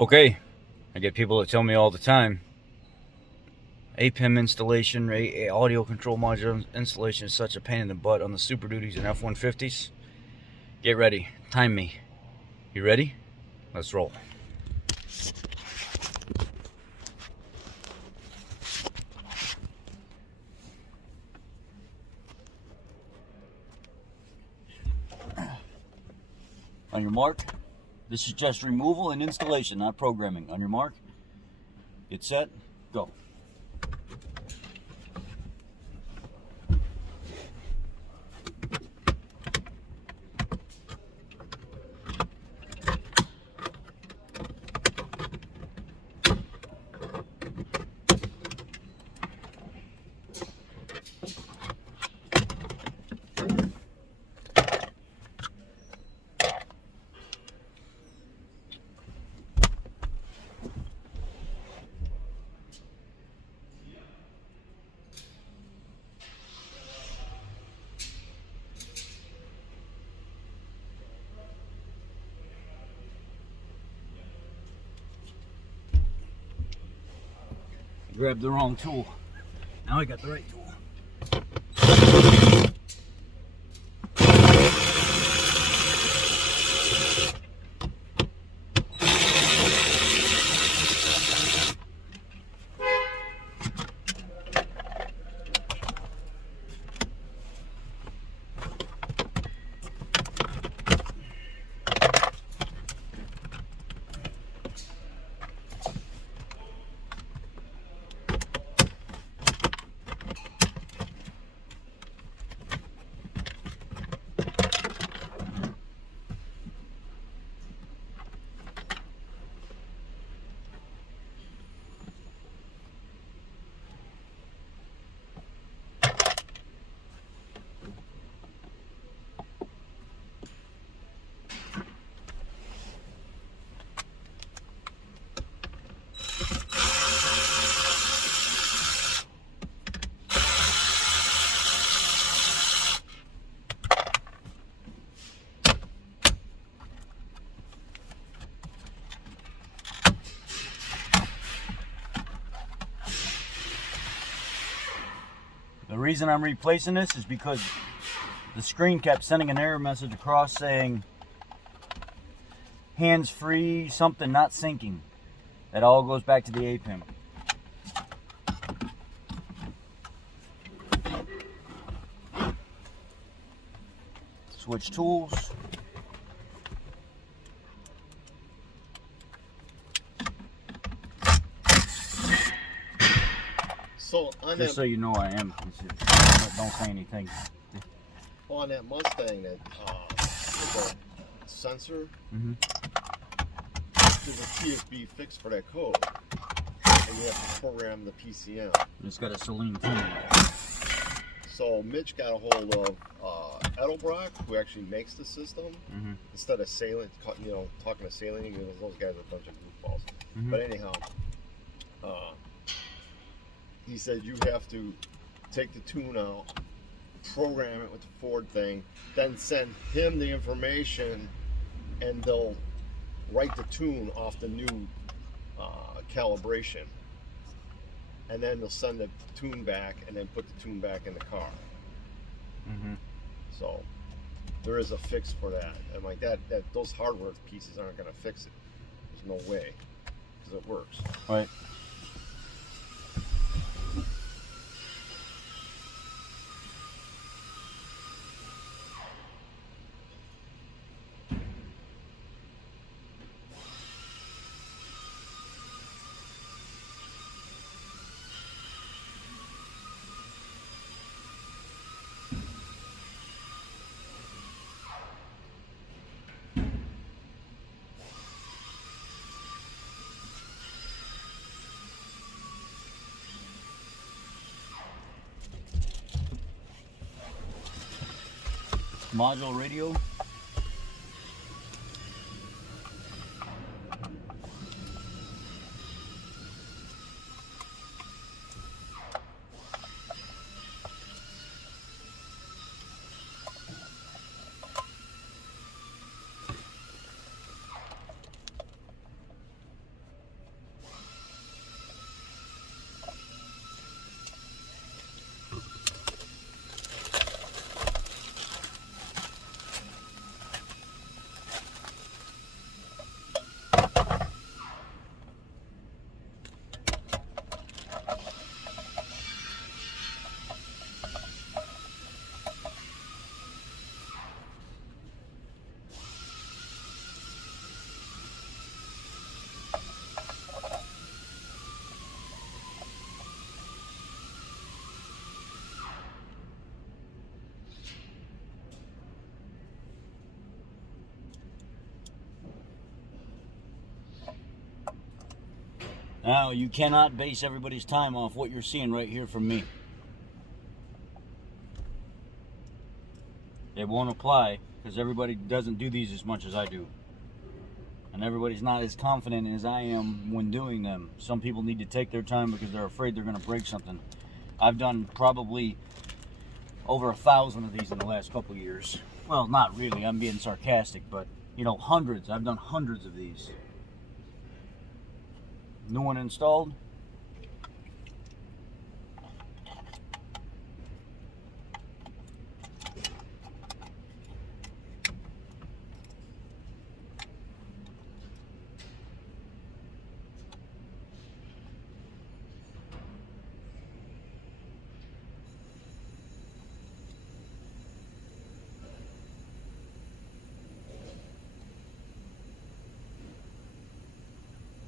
Okay, I get people that tell me all the time, Apim installation, audio control module installation is such a pain in the butt on the Superduties and F-150s. Get ready, time me. You ready? Let's roll. On your mark, this is just removal and installation, not programming. On your mark, get set, go. Grabbed the wrong tool. Now I got the right tool. The reason I'm replacing this is because the screen kept sending an error message across saying hands free, something not syncing. That all goes back to the Apim. Switch tools. So on Just that, so you know I am. Don't say anything. on that Mustang, that with the sensor, there's a TFB fix for that code, and you have to program the PCM. It's got a Celine tune. So Mitch got a hold of Edelbrock, who actually makes the system, instead of Salient, talking to Salient, because those guys are a bunch of goofballs. But anyhow, he said you have to take the tune out, program it with the Ford thing, then send him the information, and they'll write the tune off the new calibration. And then they'll send the tune back, and then put the tune back in the car. So there is a fix for that. And like that those hardware pieces aren't going to fix it. There's no way, because it works. Right. Module radio. Now, you cannot base everybody's time off what you're seeing right here from me. It won't apply because everybody doesn't do these as much as I do. And everybody's not as confident as I am when doing them. Some people need to take their time because they're afraid they're going to break something. I've done probably over 1,000 of these in the last couple of years. Well, not really, I'm being sarcastic, but you know, hundreds. I've done hundreds of these. New one installed.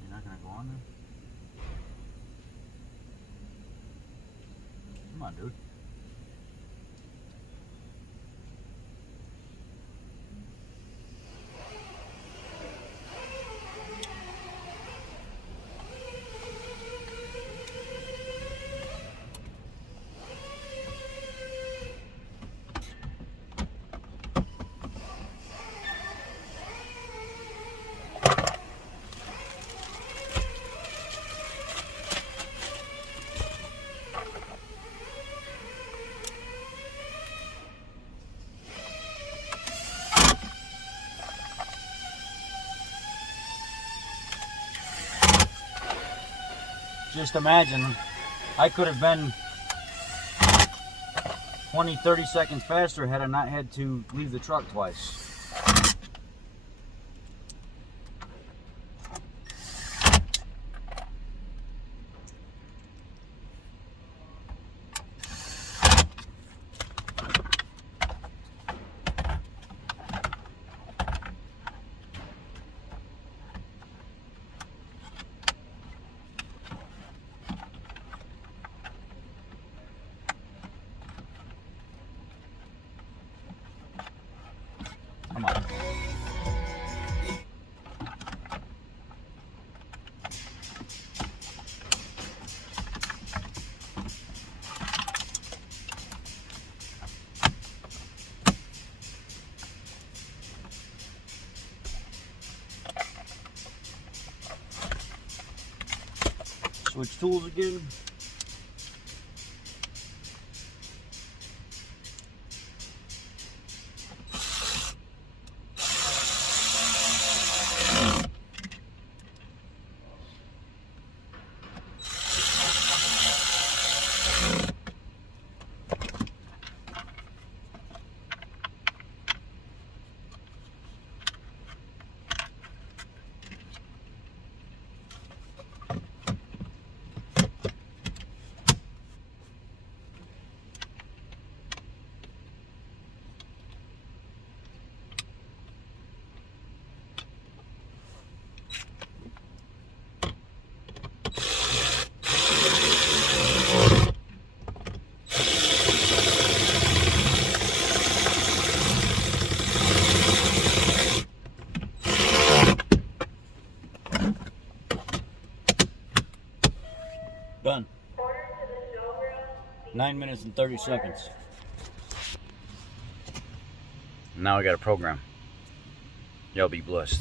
You're not gonna go on there? Come on, dude. Just imagine, I could have been 20, 30 seconds faster had I not had to leave the truck twice. Come on. Switch tools again. Done. 9 minutes and 30 seconds. Now I got a program. Y'all be blessed.